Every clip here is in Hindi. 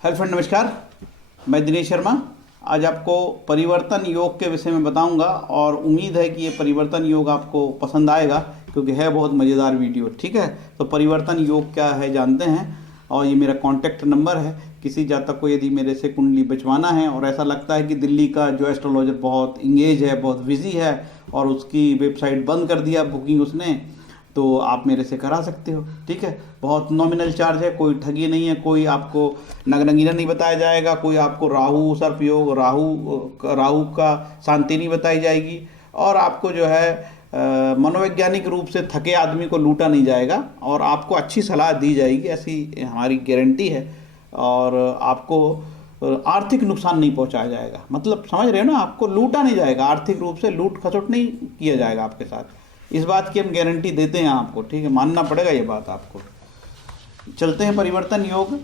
हेलो फ्रेंड, नमस्कार। मैं दिनेश शर्मा आज आपको परिवर्तन योग के विषय में बताऊंगा और उम्मीद है कि ये परिवर्तन योग आपको पसंद आएगा क्योंकि है बहुत मज़ेदार वीडियो। ठीक है, तो परिवर्तन योग क्या है जानते हैं। और ये मेरा कॉन्टैक्ट नंबर है। किसी जातक को यदि मेरे से कुंडली बचवाना है और ऐसा लगता है कि दिल्ली का जो एस्ट्रोलॉजर बहुत इंगेज है, बहुत बिजी है और उसकी वेबसाइट बंद कर दिया बुकिंग उसने, तो आप मेरे से करा सकते हो। ठीक है, बहुत नॉमिनल चार्ज है, कोई ठगी नहीं है, कोई आपको नगनगीना नहीं बताया जाएगा, कोई आपको राहु सर्प योग राहु का शांति नहीं बताई जाएगी और आपको जो है मनोवैज्ञानिक रूप से थके आदमी को लूटा नहीं जाएगा और आपको अच्छी सलाह दी जाएगी, ऐसी हमारी गारंटी है। और आपको आर्थिक नुकसान नहीं पहुंचाया जाएगा, मतलब समझ रहे हो ना, आपको लूटा नहीं जाएगा, आर्थिक रूप से लूट खसोट नहीं किया जाएगा आपके साथ। इस बात की हम गारंटी देते हैं आपको। ठीक है, मानना पड़ेगा ये बात आपको। चलते हैं परिवर्तन योग।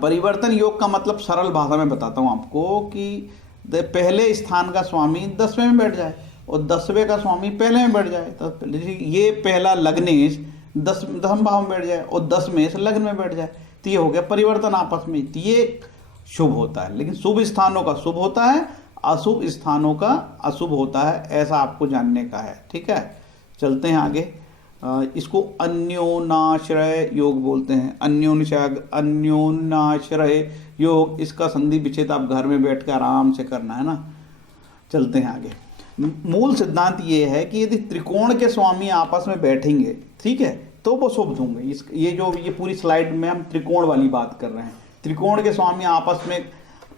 परिवर्तन योग का मतलब सरल भाषा में बताता हूँ आपको कि पहले स्थान का स्वामी 10वें में बैठ जाए और 10वें का स्वामी पहले में बैठ जाए। तो ये पहला लग्नेश 10वें भाव में बैठ जाए और 10वें लग्न में बैठ जाए, तो ये हो गया परिवर्तन आपस में। तो ये शुभ होता है, लेकिन शुभ स्थानों का शुभ होता है, अशुभ स्थानों का अशुभ होता है, ऐसा आपको जानने का है। ठीक है, चलते हैं आगे। इसको अन्योनाश्रय योग बोलते हैं। अन्योनाश्रय योग, इसका संधि विच्छेद आप घर में बैठ कर आराम से करना है ना। चलते हैं आगे। मूल सिद्धांत ये है कि यदि त्रिकोण के स्वामी आपस में बैठेंगे, ठीक है, तो वो शुभ होंगे। ये पूरी स्लाइड में हम त्रिकोण वाली बात कर रहे हैं। त्रिकोण के स्वामी आपस में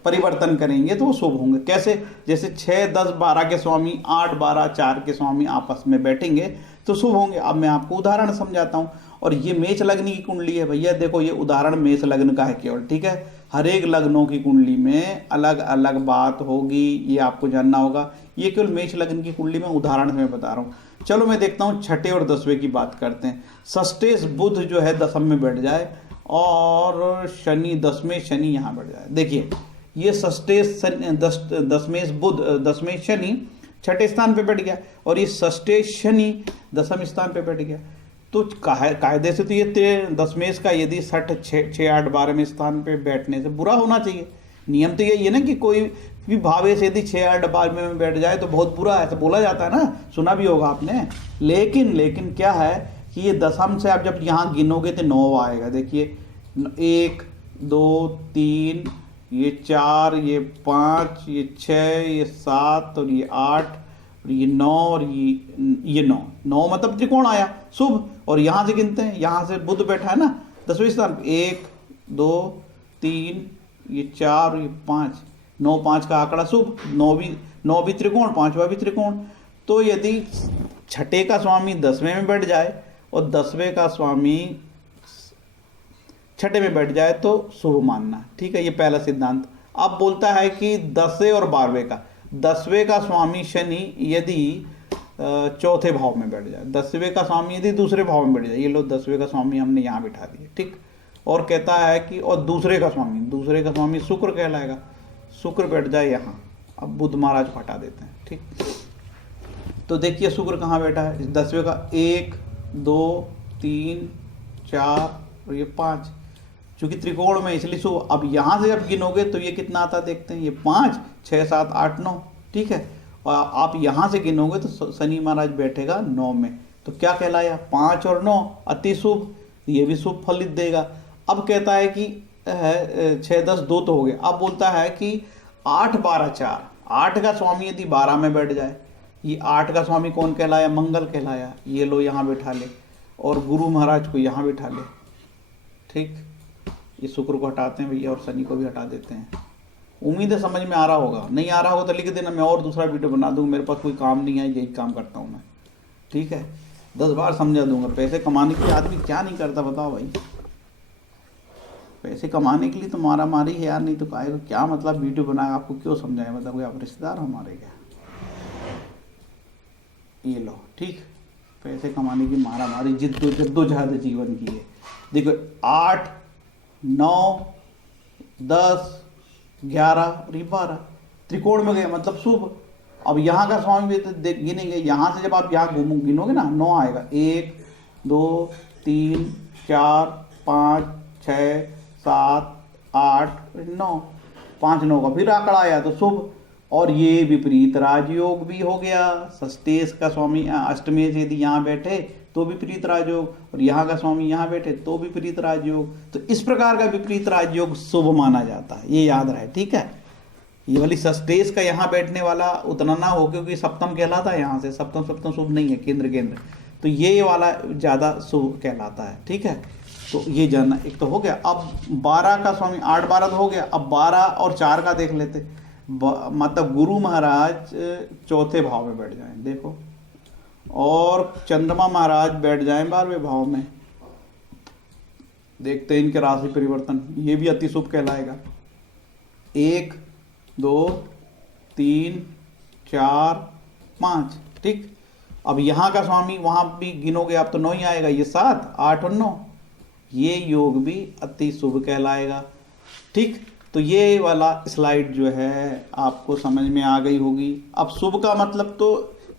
परिवर्तन करेंगे तो वो शुभ होंगे। कैसे? जैसे 6, 10, 12 के स्वामी 8, 12, 4 के स्वामी आपस में बैठेंगे तो शुभ होंगे। अब मैं आपको उदाहरण समझाता हूँ। और ये मेष लग्न की कुंडली है भैया, देखो ये उदाहरण मेष लग्न का है केवल। ठीक है, हर एक लग्नों की कुंडली में अलग अलग बात होगी, ये आपको जानना होगा। ये केवल मेष लग्न की कुंडली में उदाहरण से मैं बता रहा हूँ। चलो मैं देखता हूँ छठे और 10वें की बात करते हैं। षष्ठेश बुध जो है 10 में बैठ जाए और शनि 10वें शनि यहाँ बैठ जाए। देखिए ये षष्ठेश 10वें बुध 10वें शनि छठे स्थान पे बैठ गया और ये षष्ठेश शनि 10वें स्थान पे बैठ गया। तो कायदे से तो ये 10वें का यदि 6, 8, 12वें स्थान पे बैठने से बुरा होना चाहिए। नियम तो यही है ना कि कोई भी भावे से यदि 6, 8, 12वें में बैठ जाए तो बहुत बुरा है, ऐसा बोला जाता है ना, सुना भी होगा आपने। लेकिन क्या है कि ये दशम से आप जब यहाँ गिनोगे तो 9 आएगा। देखिए 1, 2, 3, ये 4, ये 5, ये 6, ये 7 और ये 8 और ये 9 और ये 9 मतलब त्रिकोण आया शुभ। और यहाँ से गिनते हैं, यहाँ से बुध बैठा है ना 10वें स्थान पे, 1, 2, 3, ये 4 और ये 5, 9, 5 का आंकड़ा शुभ। 9 भी त्रिकोण, 5वां भी त्रिकोण। तो यदि छठे का स्वामी 10वें में बैठ जाए और 10वें का स्वामी छठे में बैठ जाए तो शुभ मानना। ठीक है, ये पहला सिद्धांत। अब बोलता है कि 10वें और 12वें का, 10वें का स्वामी शनि यदि चौथे भाव में बैठ जाए, 10वें का स्वामी यदि दूसरे भाव में बैठ जाए, ये लो 10वें का स्वामी हमने यहाँ बिठा दिया। ठीक, और कहता है कि और दूसरे का स्वामी शुक्र कहलाएगा, शुक्र बैठ जाए यहाँ। अब बुध महाराज को हटा देते हैं। ठीक, तो देखिए शुक्र कहाँ बैठा है 10वें का, 1, 2, 3, 4 और ये 5, चूंकि त्रिकोण में इसलिए शुभ। अब यहाँ से जब गिनोगे तो ये कितना आता देखते हैं, ये 5, 6, 7, 8, 9। ठीक है, और आप यहाँ से गिनोगे तो शनि महाराज बैठेगा 9 में, तो क्या कहलाया 5 और 9 अति शुभ, ये भी शुभ फलित देगा। अब कहता है कि 6, 10, 2 तो हो गए। अब बोलता है कि 8, 12, 4, 8 का स्वामी यदि 12 में बैठ जाए, ये 8 का स्वामी कौन कहलाया, मंगल कहलाया, ये लो यहाँ बैठा ले और गुरु महाराज को यहाँ बैठा ले। ठीक, ये शुक्र को हटाते हैं भैया और शनि को भी हटा देते हैं। उम्मीद है समझ में आ रहा होगा, नहीं आ रहा होगा तो लिख देना, मैं और दूसरा वीडियो बना दूंगा, मेरे पास कोई काम नहीं है, यही काम करता हूँ मैं। ठीक है, 10 बार समझा दूंगा। पैसे कमाने के लिए आदमी क्या नहीं करता बताओ भाई, पैसे कमाने के लिए तो मारा मारी है यार, नहीं तो क्या मतलब वीडियो बनाया, आपको क्यों समझाए, मतलब आप रिश्तेदार हमारे क्या। ये लो, ठीक, पैसे कमाने की मारा मारी जद्दोजहद जीवन की है। देखो 8, 9, 10, 11 और 12 त्रिकोण में गए मतलब शुभ। अब यहाँ का स्वामी भी तो गिनेंगे, यहाँ से जब आप यहाँ गिनोगे ना 9 आएगा, 1, 2, 3, 4, 5, 6, 7, 8 9, 5 9 का फिर आंकड़ा आया तो शुभ। और ये विपरीत राजयोग भी हो गया। षष्टेश का स्वामी अष्टमेश यदि यहाँ बैठे तो विपरीत राजयोग, और यहाँ का स्वामी यहाँ बैठे तो विपरीत राजयोग। तो इस प्रकार का विपरीत राजयोग शुभ माना जाता है, ये याद रहे, ठीक है। ये वाली षष्टेश का यहाँ बैठने वाला उतना ना हो, क्योंकि सप्तम कहलाता है, यहाँ से सप्तम सप्तम शुभ नहीं है, केंद्र केंद्र, तो ये वाला ज़्यादा शुभ कहलाता है, ठीक है। तो ये जानना, एक तो हो गया। अब 12 का स्वामी 8 12 तो हो गया। अब 12 और 4 का देख लेते। मतलब गुरु महाराज चौथे भाव में बैठ जाएं, देखो, और चंद्रमा महाराज बैठ जाएं 12वें भाव में। देखते हैं इनके राशि परिवर्तन, ये भी अति शुभ कहलाएगा। 1 2 3 4 5, ठीक। अब यहाँ का स्वामी वहाँ भी गिनोगे आप तो 9 ही आएगा, ये 7 8 और 9, ये योग भी अति शुभ कहलाएगा, ठीक। तो ये वाला स्लाइड जो है आपको समझ में आ गई होगी। अब शुभ का मतलब तो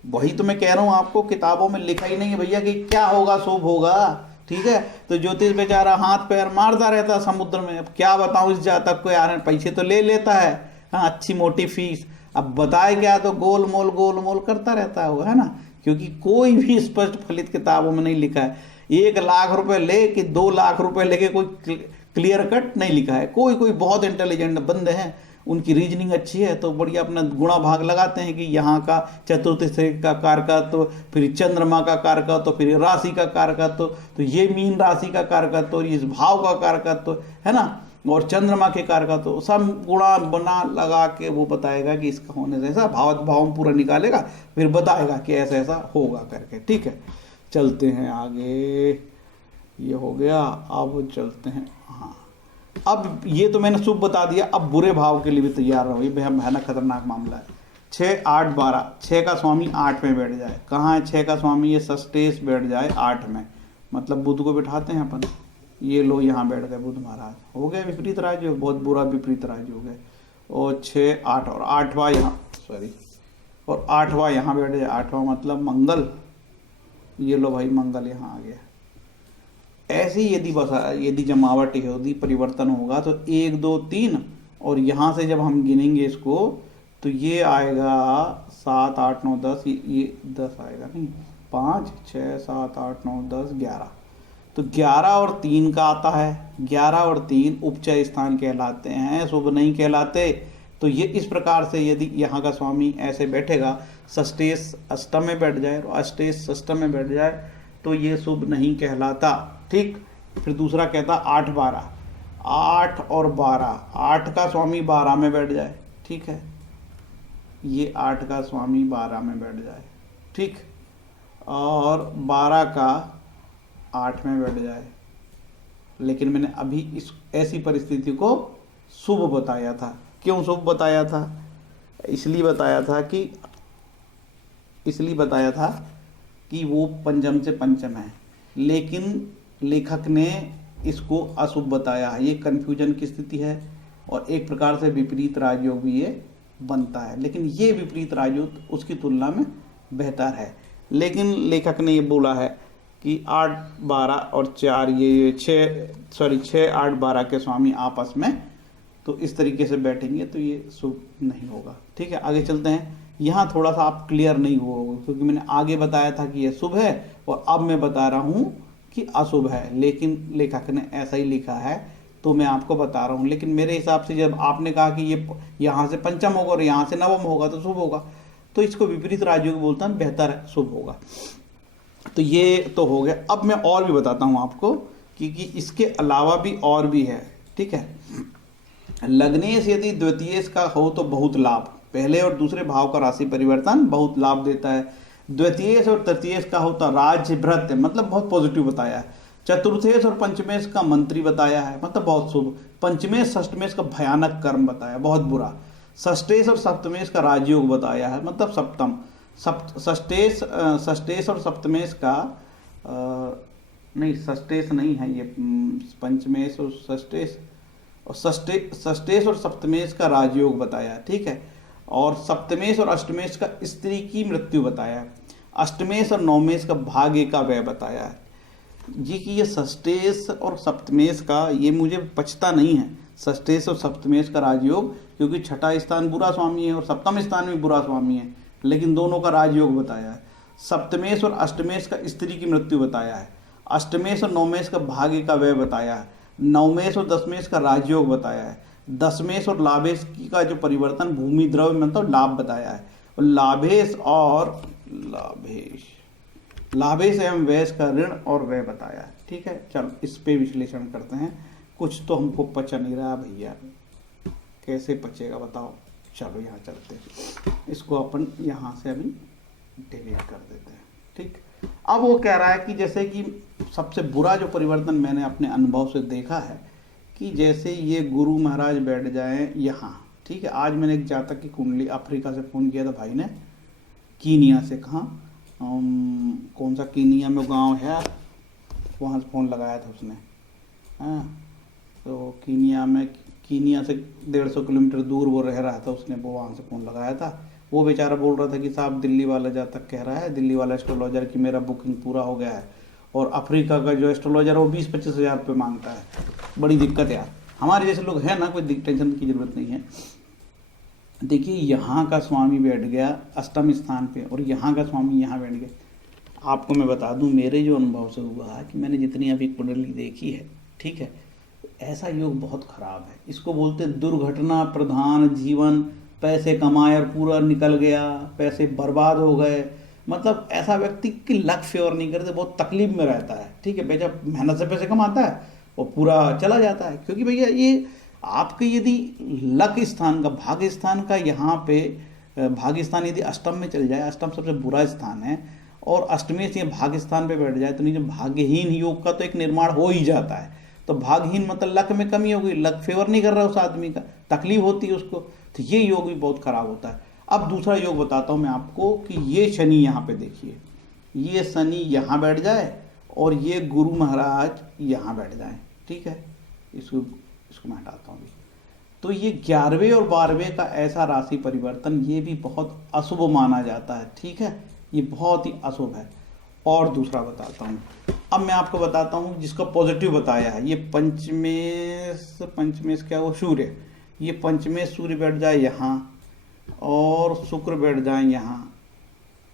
वही तो मैं कह रहा हूँ आपको, किताबों में लिखा ही नहीं है भैया कि क्या होगा शुभ होगा, ठीक है। तो ज्योतिष बेचारा हाथ पैर मारता रहता है समुद्र में। अब क्या बताऊँ इस जातक को यार, पैसे तो ले लेता है, हाँ, अच्छी मोटी फीस, अब बताए क्या तो गोल मोल करता रहता है ना, क्योंकि कोई भी स्पष्ट फलित किताबों में नहीं लिखा है। 1 लाख रुपए ले कि 2 लाख रुपए लेके कोई क्लियर कट नहीं लिखा है। कोई बहुत इंटेलिजेंट बंदे हैं, उनकी रीजनिंग अच्छी है तो बढ़िया अपना गुणा भाग लगाते हैं कि यहाँ का चतुर्थ का कारकत्व, तो फिर चंद्रमा का कारकत्व, तो फिर राशि का कारकत्व, तो ये मीन राशि का कारकत्व, इस भाव का कारकत्व है ना, और चंद्रमा के कारकत्व, सब गुणा बना लगा के वो बताएगा कि इसका होने से ऐसा भाव पूरा निकालेगा, फिर बताएगा कि ऐसा ऐसा होगा करके, ठीक है। चलते हैं आगे, ये हो गया। अब चलते हैं, हाँ, अब ये तो मैंने शुभ बता दिया। अब बुरे भाव के लिए भी तैयार रहो, ये भयानक खतरनाक मामला है। 6 8 12, 6 का स्वामी 8 में बैठ जाए। कहाँ है 6 का स्वामी? ये षष्टेश बैठ जाए 8 में, मतलब बुध को बिठाते हैं अपन। ये लो यहाँ बैठ गए बुध महाराज, हो गए विपरीत राजयोग, बहुत बुरा विपरीत राजयोग है। और 6 8 और 8वां यहाँ, सॉरी, और 8वां यहाँ बैठ जाए। 8वां मतलब मंगल, ये लो भाई मंगल यहाँ आ गया। ऐसे ही यदि जमावट यदि परिवर्तन होगा तो 1 2 3, और यहाँ से जब हम गिनेंगे इसको तो ये आएगा 7 8 9 10, ये 10 आएगा नहीं, 5 6 7 8 9 10 11, तो 11 और 3 का आता है। 11 और 3 उपचय स्थान कहलाते हैं, शुभ नहीं कहलाते। तो ये इस प्रकार से यदि यहाँ का स्वामी ऐसे बैठेगा, षष्टेश अष्टम में बैठ जाए और अष्टेश षष्टम में बैठ जाए तो ये शुभ नहीं कहलाता, ठीक। फिर दूसरा कहता 8 12, 8 और 12, 8 का स्वामी 12 में बैठ जाए, ठीक है, ये 8 का स्वामी 12 में बैठ जाए, ठीक, और 12 का 8 में बैठ जाए। लेकिन मैंने अभी इस ऐसी परिस्थिति को शुभ बताया था। क्यों शुभ बताया था? इसलिए बताया था कि वो पंचम से पंचम है, लेकिन लेखक ने इसको अशुभ बताया है। ये कन्फ्यूजन की स्थिति है और एक प्रकार से विपरीत राजयोग भी ये बनता है, लेकिन ये विपरीत राजयोग उसकी तुलना में बेहतर है। लेकिन लेखक ने ये बोला है कि 8 12 और 4 ये 6 8 12 के स्वामी आपस में तो इस तरीके से बैठेंगे तो ये शुभ नहीं होगा, ठीक है। आगे चलते हैं। यहाँ थोड़ा सा आप क्लियर नहीं हुए क्योंकि मैंने आगे बताया था कि ये शुभ है और अब मैं बता रहा हूँ कि अशुभ है, लेकिन लेखक ने ऐसा ही लिखा है तो मैं आपको बता रहा हूँ। लेकिन मेरे हिसाब से जब आपने कहा कि ये यहाँ से पंचम होगा और यहाँ से नवम होगा तो शुभ होगा, तो इसको विपरीत राजयोग बोलता है, बेहतर है, शुभ होगा। तो ये तो हो गया। अब मैं और भी बताता हूँ आपको क्योंकि इसके अलावा भी और भी है, ठीक है। लग्नेश यदि द्वितीयेश का हो तो बहुत लाभ, पहले और दूसरे भाव का राशि परिवर्तन बहुत लाभ देता है। द्वितीयेश और तृतीयेश का होता राज्य भृत्य, मतलब बहुत पॉजिटिव बताया है। चतुर्थेश और पंचमेश का मंत्री बताया है, मतलब बहुत शुभ। पंचमेश षष्टमेश का भयानक कर्म बताया, बहुत बुरा। षष्टेश और सप्तमेश का राजयोग बताया है, मतलब सप्तम। षष्टेश और सप्तमेश का नहीं, षष्टेश नहीं है ये, पंचमेश और षष्टेश और षष्टेश और सप्तमेश का राजयोग बताया है, ठीक है। और सप्तमेश और अष्टमेश का स्त्री की मृत्यु बताया है। अष्टमेश और नवमेश का भाग्य का व्यय बताया है जी। कि ये षष्टेश और सप्तमेश का ये मुझे पचता नहीं है, षष्ठेश और सप्तमेश का राजयोग, क्योंकि छठा स्थान बुरा स्वामी है और सप्तम स्थान भी बुरा स्वामी है, लेकिन दोनों का राजयोग बताया है। सप्तमेश और अष्टमेश का स्त्री की मृत्यु बताया है। अष्टमेश और नवमेश का भाग्य का व्यय बताया है। नवमेश और दशमेश का राजयोग बताया है। दशमेश और लाभेश का जो परिवर्तन भूमि द्रव्य मतलब लाभ बताया है। और लाभेश एवं व्यय का ऋण और व्यय बताया है। ठीक है, चलो इस पे विश्लेषण करते हैं। कुछ तो हमको पच नहीं रहा भैया, कैसे पचेगा बताओ। चलो यहाँ चलते हैं, इसको अपन यहाँ से अभी डिलीट कर देते हैं। ठीक, अब वो कह रहा है कि जैसे कि सबसे बुरा जो परिवर्तन मैंने अपने अनुभव से देखा है कि जैसे ये गुरु महाराज बैठ जाएं यहाँ। ठीक है, आज मैंने एक जातक की कुंडली अफ्रीका से फ़ोन किया था भाई ने, कीनिया से, कहाँ कौन सा कीनिया में गांव है, वहाँ से फ़ोन लगाया था उसने। हाँ, तो कीनिया से 150 किलोमीटर दूर वो रह रहा था, उसने वो वहाँ से फ़ोन लगाया था। वो बेचारा बोल रहा था कि साहब दिल्ली वाला जातक कह रहा है, दिल्ली वाला एस्ट्रोलॉजर कि मेरा बुकिंग पूरा हो गया है, और अफ्रीका का जो एस्ट्रोलॉजर है वो 20-25 हज़ार रुपये मांगता है। बड़ी दिक्कत यार, हमारे जैसे लोग हैं ना, कोई टेंशन की ज़रूरत नहीं है। देखिए यहाँ का स्वामी बैठ गया अष्टम स्थान पे और यहाँ का स्वामी यहाँ बैठ गया। आपको मैं बता दूं मेरे जो अनुभव से हुआ कि मैंने जितनी अभी कुंडली देखी है, ठीक है, ऐसा योग बहुत खराब है। इसको बोलते हैं दुर्घटना प्रधान जीवन, पैसे कमाए और पूरा निकल गया, पैसे बर्बाद हो गए। मतलब ऐसा व्यक्ति की लक फेवर नहीं करते, बहुत तकलीफ में रहता है। ठीक है, बेचा मेहनत से पैसे कमाता है और पूरा चला जाता है। क्योंकि भैया ये आपके यदि लक स्थान का, भाग्य स्थान का, यहाँ पे भाग्य स्थान यदि अष्टम में चल जाए, अष्टम सबसे बुरा स्थान है, और अष्टमी से भाग्य स्थान पे बैठ जाए तो नहीं, जो भाग्यहीन योग का तो एक निर्माण हो ही जाता है। तो भाग्यहीन मतलब लक में कमी हो गई, लक फेवर नहीं कर रहा उस आदमी का, तकलीफ होती है उसको, तो ये योग भी बहुत खराब होता है। अब दूसरा योग बताता हूँ मैं आपको कि ये शनि यहाँ पे देखिए, ये शनि यहाँ बैठ जाए और ये गुरु महाराज यहाँ बैठ जाए। ठीक है, इसको मैं हटाता हूँ। तो ये 11वें और 12वें का ऐसा राशि परिवर्तन, ये भी बहुत अशुभ माना जाता है। ठीक है, ये बहुत ही अशुभ है। और दूसरा बताता हूँ, अब मैं आपको बताता हूँ जिसका पॉजिटिव बताया है। ये पंचमेश क्या, वो सूर्य, ये पंचमेश सूर्य बैठ जाए यहाँ और शुक्र बैठ जाए यहाँ,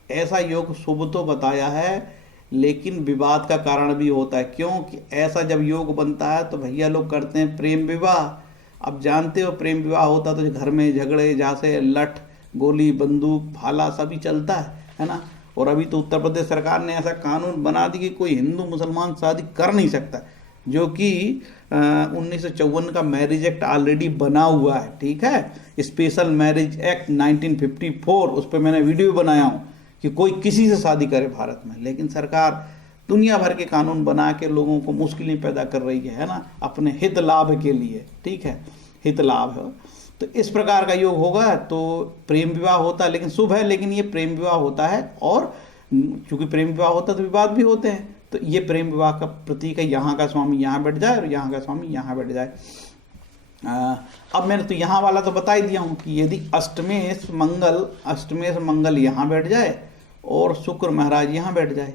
ऐसा योग शुभ तो बताया है, लेकिन विवाद का कारण भी होता है। क्योंकि ऐसा जब योग बनता है तो भैया लोग करते हैं प्रेम विवाह। अब जानते हो प्रेम विवाह होता तो घर में झगड़े, जहाँ से लठ गोली बंदूक भाला सभी चलता है ना। और अभी तो उत्तर प्रदेश सरकार ने ऐसा कानून बना दी कि कोई हिंदू मुसलमान शादी कर नहीं सकता, जो कि 1954 का मैरिज एक्ट ऑलरेडी बना हुआ है। ठीक है, स्पेशल मैरिज एक्ट 1954, उस पर मैंने वीडियो बनाया हूँ कि कोई किसी से शादी करे भारत में। लेकिन सरकार दुनिया भर के कानून बना के लोगों को मुश्किलें पैदा कर रही है ना, अपने हित लाभ के लिए। ठीक है, हित लाभ है। तो इस प्रकार का योग होगा तो प्रेम विवाह होता है, लेकिन शुभ है, लेकिन ये प्रेम विवाह होता है। और चूंकि प्रेम विवाह होता है तो विवाद भी होते हैं, तो ये प्रेम विवाह का प्रतीक है। यहाँ का स्वामी यहाँ बैठ जाए और यहाँ का स्वामी यहाँ बैठ जाए। अब मैंने तो यहाँ वाला तो बता ही दिया हूँ कि यदि अष्टमेश मंगल यहाँ बैठ जाए और शुक्र महाराज यहाँ बैठ जाए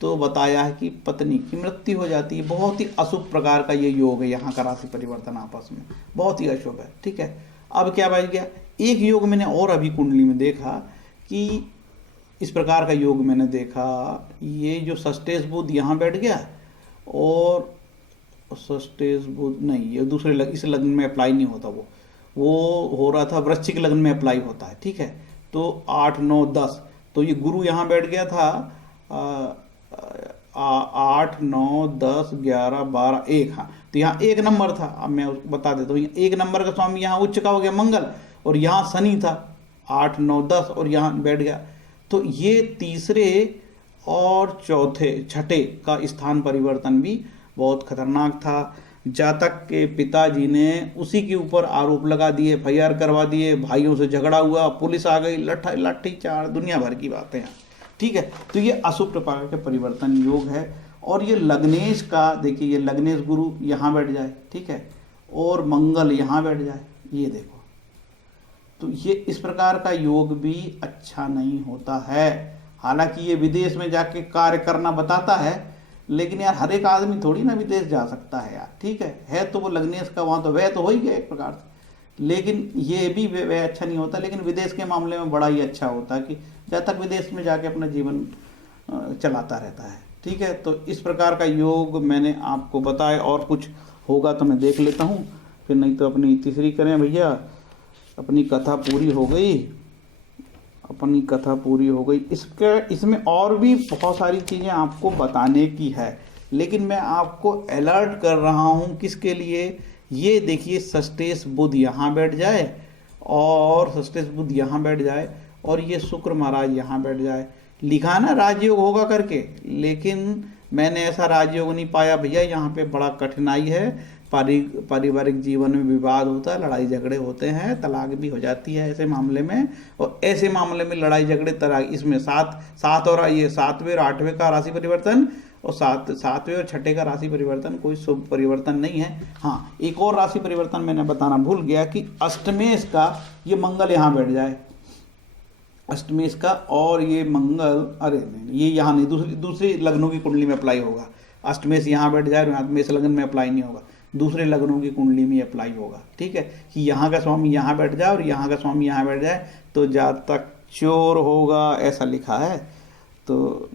तो बताया है कि पत्नी की मृत्यु हो जाती है। बहुत ही अशुभ प्रकार का ये योग है, यहाँ का राशि परिवर्तन आपस में बहुत ही अशुभ है। ठीक है, अब क्या बच गया, एक योग मैंने और अभी कुंडली में देखा कि इस प्रकार का योग मैंने देखा, ये जो षष्ठेश बुध यहाँ बैठ गया, और षष्ठेश बुध नहीं, ये दूसरे इस लग्न में अप्लाई नहीं होता, वो हो रहा था वृश्चिक लग्न में अप्लाई होता है। ठीक है, तो 8, 9, 10, तो ये गुरु यहाँ बैठ गया था 8, 9, 10, 11, 12, 1। हाँ, तो यहाँ 1 नंबर था। अब मैं बता देता हूँ, 1 नंबर का स्वामी यहाँ उच्च का हो गया मंगल, और यहाँ शनि था 8, 9, 10, और यहाँ बैठ गया। तो ये तीसरे और छठे का स्थान परिवर्तन भी बहुत खतरनाक था। जातक के पिताजी ने उसी के ऊपर आरोप लगा दिए, FIR करवा दिए, भाइयों से झगड़ा हुआ, पुलिस आ गई, लाठी चार, दुनिया भर की बातें हैं। ठीक है, तो ये अशुभ प्रकार के परिवर्तन योग है। और ये लग्नेश का देखिए, ये लग्नेश गुरु यहाँ बैठ जाए, ठीक है, और मंगल यहाँ बैठ जाए, ये देखो, तो ये इस प्रकार का योग भी अच्छा नहीं होता है। हालांकि ये विदेश में जाके कार्य करना बताता है, लेकिन यार हर एक आदमी थोड़ी ना विदेश जा सकता है यार, ठीक है तो वो लग्नेश का वहाँ तो वह तो हो ही गया एक प्रकार से, लेकिन ये भी वह अच्छा नहीं होता। लेकिन विदेश के मामले में बड़ा ही अच्छा होता है कि जब तक विदेश में जाके अपना जीवन चलाता रहता है, ठीक है। तो इस प्रकार का योग मैंने आपको बताया, और कुछ होगा तो मैं देख लेता हूँ, फिर नहीं तो अपनी तीसरी करें भैया। अपनी कथा पूरी हो गई, अपनी कथा पूरी हो गई। इसमें और भी बहुत सारी चीज़ें आपको बताने की है, लेकिन मैं आपको अलर्ट कर रहा हूँ किसके लिए। ये देखिए षष्ठेश बुध यहाँ बैठ जाए, और षष्ठेश बुध यहाँ बैठ जाए, और ये शुक्र महाराज यहाँ बैठ जाए। लिखा ना राजयोग होगा करके, लेकिन मैंने ऐसा राजयोग नहीं पाया भैया। यहाँ पे बड़ा कठिनाई है, पारिवारिक जीवन में विवाद होता है, लड़ाई झगड़े होते हैं, तलाक भी हो जाती है ऐसे मामले में। और ऐसे मामले में लड़ाई झगड़े तलाक, इसमें सात और ये 7वें और 8वें का राशि परिवर्तन, और 7वें और 6ठे का राशि परिवर्तन कोई शुभ परिवर्तन नहीं है। हाँ, एक और राशि परिवर्तन मैंने बताना भूल गया कि अष्टमेश का ये मंगल यहाँ बैठ जाए, अष्टमेश का, और ये मंगल, अरे नहीं ये यहाँ नहीं, दूसरी लग्नों की कुंडली में अप्लाई होगा। अष्टमेश यहाँ बैठ जाए और मेष लग्न में अप्लाई नहीं होगा, दूसरे लग्नों की कुंडली में अप्लाई होगा, ठीक है। कि यहाँ का स्वामी यहाँ बैठ जाए और यहाँ का स्वामी यहाँ बैठ जाए तो जातक चोर होगा, ऐसा लिखा है। तो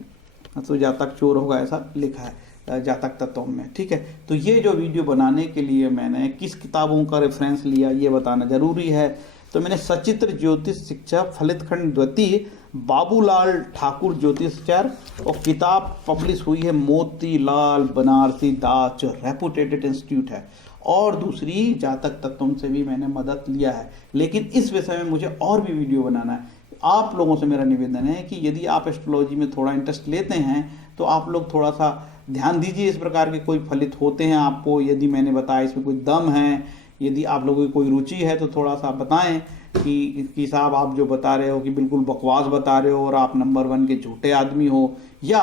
जातक चोर होगा ऐसा लिखा है जातक तत्व में, ठीक है। तो ये जो वीडियो बनाने के लिए मैंने किस किताबों का रेफरेंस लिया ये बताना जरूरी है। तो मैंने सचित्र ज्योतिष शिक्षा फलित खंड द्वितीय, बाबूलाल ठाकुर ज्योतिषाचार्य, और किताब पब्लिश हुई है मोतीलाल बनारसी दास, जो रेपुटेटेड इंस्टीट्यूट है। और दूसरी जातक तत्वों से भी मैंने मदद लिया है, लेकिन इस विषय में मुझे और भी वीडियो बनाना है। आप लोगों से मेरा निवेदन है कि यदि आप एस्ट्रोलॉजी में थोड़ा इंटरेस्ट लेते हैं तो आप लोग थोड़ा सा ध्यान दीजिए। इस प्रकार के कोई फलित होते हैं आपको, यदि मैंने बताया इसमें कोई दम है, यदि आप लोगों की कोई रुचि है तो थोड़ा सा बताएं कि साहब आप जो बता रहे हो कि बिल्कुल बकवास बता रहे हो और आप नंबर 1 के झूठे आदमी हो, या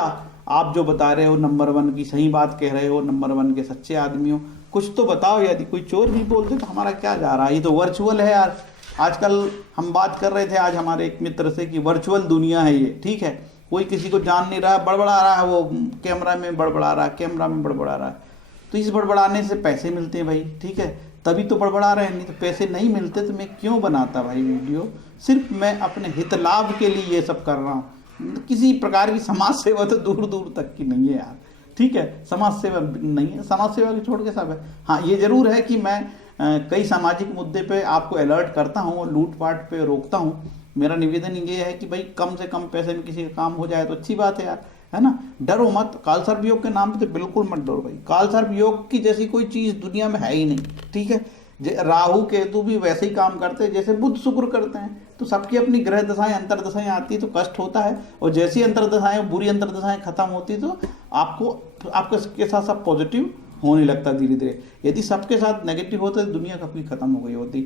आप जो बता रहे हो नंबर 1 की सही बात कह रहे हो, नंबर 1 के सच्चे आदमी हो। कुछ तो बताओ। यदि कोई चोर भी बोलते तो हमारा क्या जा रहा है, ये तो वर्चुअल है यार। आजकल हम बात कर रहे थे आज हमारे एक मित्र से कि वर्चुअल दुनिया है ये, ठीक है। कोई किसी को जान नहीं रहा है, बड़बड़ा रहा है, वो कैमरा में बड़बड़ा रहा है, कैमरा में बड़बड़ा रहा है। तो इस बड़बड़ाने से पैसे मिलते हैं भाई, ठीक है, तभी तो बड़बड़ा रहे हैं, नहीं तो पैसे नहीं मिलते तो मैं क्यों बनाता भाई वीडियो। सिर्फ मैं अपने हित लाभ के लिए ये सब कर रहा हूँ, किसी प्रकार की समाज सेवा तो दूर दूर तक की नहीं है यार, ठीक है। समाज सेवा नहीं है, समाज सेवा की छोड़ के सब है। हाँ, ये जरूर है कि मैं कई सामाजिक मुद्दे पे आपको अलर्ट करता हूँ और लूटपाट पे रोकता हूँ। मेरा निवेदन ये है कि भाई कम से कम पैसे में किसी का काम हो जाए तो अच्छी बात है यार, है ना। डरो मत, कालसर्प योग के नाम पे तो बिल्कुल मत डरो भाई। कालसर्प योग की जैसी कोई चीज़ दुनिया में है ही नहीं, ठीक है। राहु केतु भी वैसे ही काम करते हैं जैसे बुध शुक्र करते हैं। तो सबकी अपनी ग्रह दशाएं अंतरदशाएं आती है तो कष्ट होता है, और जैसी अंतरदशाएं बुरी अंतरदशाएं खत्म होती तो आपके साथ सब पॉजिटिव होने लगता धीरे धीरे। यदि सबके साथ नेगेटिव होता तो दुनिया कभी खत्म हो गई होती।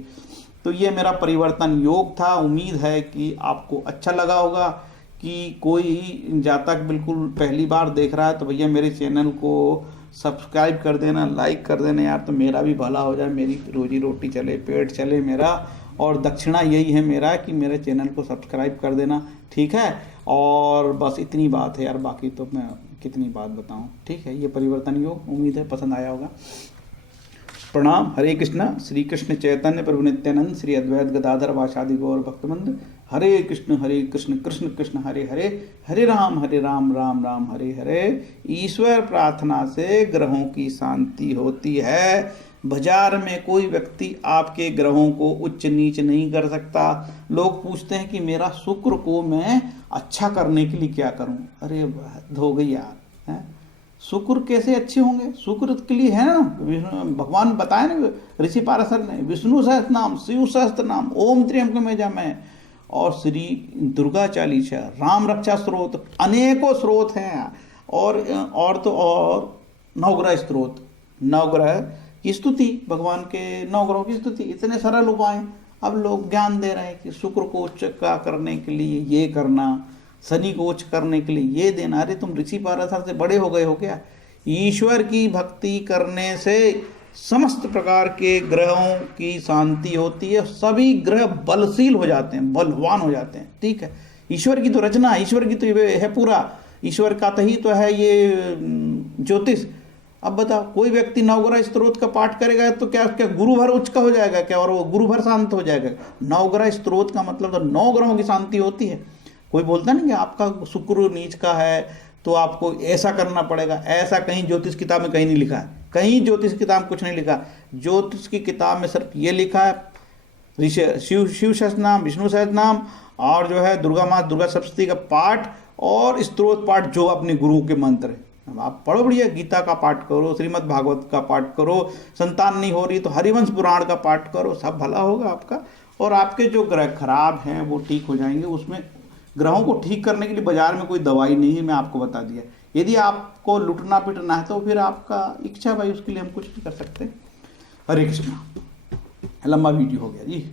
तो ये मेरा परिवर्तन योग था। उम्मीद है कि आपको अच्छा लगा होगा। कि कोई जातक बिल्कुल पहली बार देख रहा है तो भैया मेरे चैनल को सब्सक्राइब कर देना, लाइक कर देना यार, तो मेरा भी भला हो जाए, मेरी रोजी रोटी चले, पेट चले मेरा। और दक्षिणा यही है मेरा कि मेरे चैनल को सब्सक्राइब कर देना, ठीक है। और बस इतनी बात है यार, बाकी तो मैं कितनी बात बताऊं, ठीक है। ये परिवर्तन योग उम्मीद है पसंद आया होगा। प्रणाम। हरे कृष्णा। श्री कृष्ण चैतन्य प्रभु नित्यानंद, श्री अद्वैत गदाधर वासादि गौर भक्तवृंद। हरे कृष्ण कृष्ण कृष्ण हरे हरे, हरे राम राम राम हरे हरे। ईश्वर प्रार्थना से ग्रहों की शांति होती है। बाजार में कोई व्यक्ति आपके ग्रहों को उच्च नीच नहीं कर सकता। लोग पूछते हैं कि मेरा शुक्र को मैं अच्छा करने के लिए क्या करूं। अरे हो गई यार, है शुक्र कैसे अच्छे होंगे? शुक्र के लिए है ना, भगवान बताए ना ऋषि पाराशर ने, विष्णु सहस्त्र नाम, शिव सहस्त्र नाम, ओम त्र्यंबकम यजामहे, और श्री दुर्गा चालीसा, राम रक्षा स्रोत, अनेकों स्रोत हैं। और नवग्रह स्रोत, नवग्रह की स्तुति, भगवान के नवग्रहों की स्तुति, इतने सरल उपाय। अब लोग ज्ञान दे रहे हैं कि शुक्र को उच्च करने के लिए ये करना, शनि को उच्च करने के लिए ये देना। अरे तुम ऋषि पाराशर से बड़े हो गए हो क्या? ईश्वर की भक्ति करने से समस्त प्रकार के ग्रहों की शांति होती है, सभी ग्रह बलशील हो जाते हैं, बलवान हो जाते हैं, ठीक है। ईश्वर की तो रचना, ईश्वर की तो ये है पूरा, ईश्वर का तो ही तो है ये ज्योतिष। अब बताओ, कोई व्यक्ति नवग्रह स्तोत्र का पाठ करेगा तो क्या क्या गुरु भर उच्च का हो जाएगा क्या, और वो गुरु भर शांत हो जाएगा? नवग्रह स्तोत्र का मतलब तो 9 ग्रहों की शांति होती है। कोई बोलता नहीं कि आपका शुक्र नीच का है तो आपको ऐसा करना पड़ेगा, ऐसा कहीं ज्योतिष किताब में कहीं नहीं लिखा है। कहीं ज्योतिष किताब में कुछ नहीं लिखा। ज्योतिष की किताब में सिर्फ ये लिखा है शिव सहस्त्रनाम, विष्णु सहस्त्रनाम और जो है दुर्गा माँ दुर्गा सप्तशती का पाठ और स्तोत्र पाठ, जो अपने गुरुओं के मंत्र है। अब आप पढ़ो बढ़िया, गीता का पाठ करो, श्रीमद् भागवत का पाठ करो, संतान नहीं हो रही तो हरिवंश पुराण का पाठ करो, सब भला होगा आपका। और आपके जो ग्रह खराब हैं वो ठीक हो जाएंगे। उसमें ग्रहों को ठीक करने के लिए बाजार में कोई दवाई नहीं है, मैं आपको बता दिया। यदि आपको लुटना पिटना है तो फिर आपका इच्छा भाई, उसके लिए हम कुछ नहीं कर सकते। हरे कृष्णा। लंबा वीडियो हो गया जी।